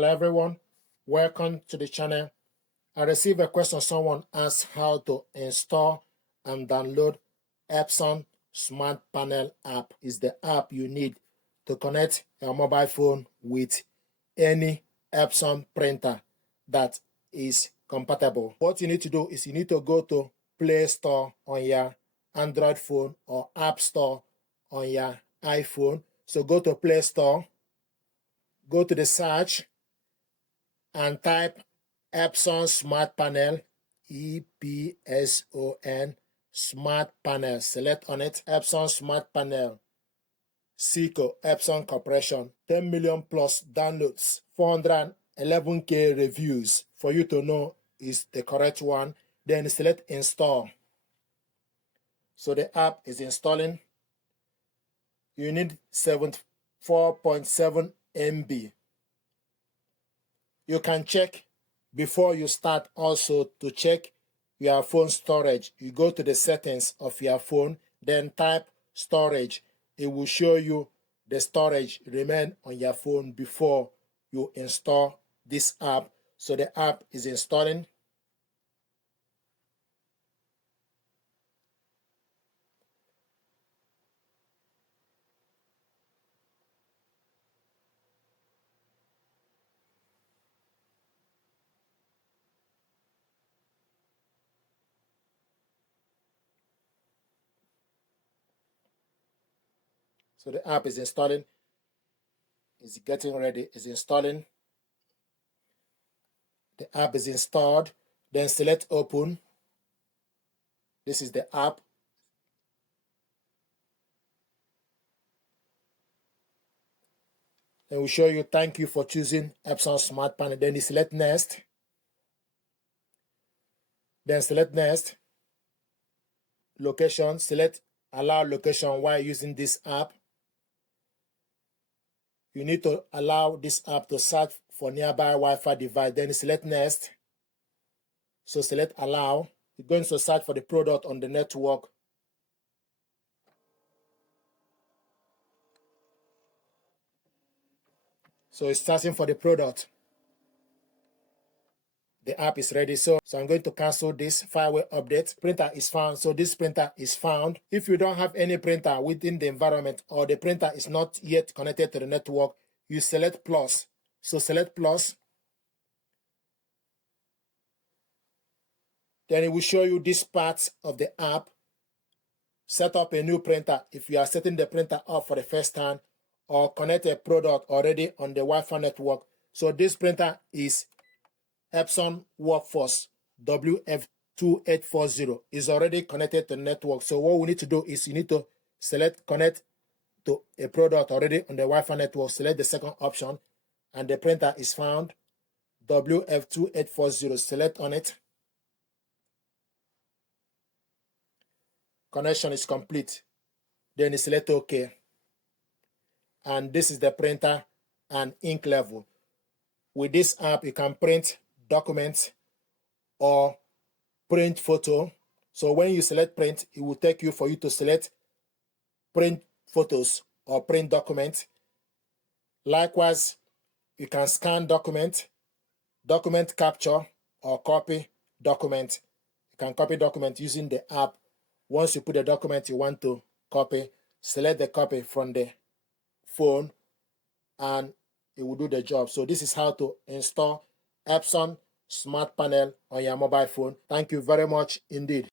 Hello everyone, welcome to the channel. I received a question. Someone asked how to install and download Epson Smart Panel app. Is the app you need to connect your mobile phone with any Epson printer that is compatible. What you need to do is you need to go to Play Store on your Android phone or App Store on your iPhone. So go to Play Store, go to the search and type Epson Smart Panel, Epson Smart Panel. Select on it, Epson Smart Panel, Seco, Epson Corporation, 10 million plus downloads, 411k reviews. For you to know is the correct one, then select install. So the app is installing. You need 74.7 MB. You can check before you start also to check your phone storage. You go to the settings of your phone, then type storage. It will show you the storage remain on your phone before you install this app. So the app is installing. So the app is installing. It's getting ready. It's installing. The app is installed. Then select open. This is the app. Then we show you thank you for choosing Epson Smart Panel. Then you select next. Then select next. Location. Select allow location while using this app. You need to allow this app to search for nearby Wi-Fi device. Then select next. So select allow. It's going to search for the product on the network. So it's searching for the product. The app is ready. So I'm going to cancel this firewall update. Printer is found. So this printer is found. If you don't have any printer within the environment or the printer is not yet connected to the network, you select plus. So select plus. Then it will show you this part of the app. Set up a new printer if you are setting the printer up for the first time, or connect a product already on the Wi-Fi network. So this printer is Epson Workforce WF2840. Is already connected to the network. So what we need to do is you need to select connect to a product already on the Wi-Fi network. Select the second option and the printer is found, WF2840. Select on it. Connection is complete. Then you select OK. And this is the printer and ink level. With this app, you can print documents or print photo. So when you select print, it will take you for you to select print photos or print document. Likewise, you can scan document capture, or copy document. You can copy document using the app. Once you put the document you want to copy, select the copy from the phone and it will do the job. So this is how to install Epson Smart Panel on your mobile phone. Thank you very much indeed.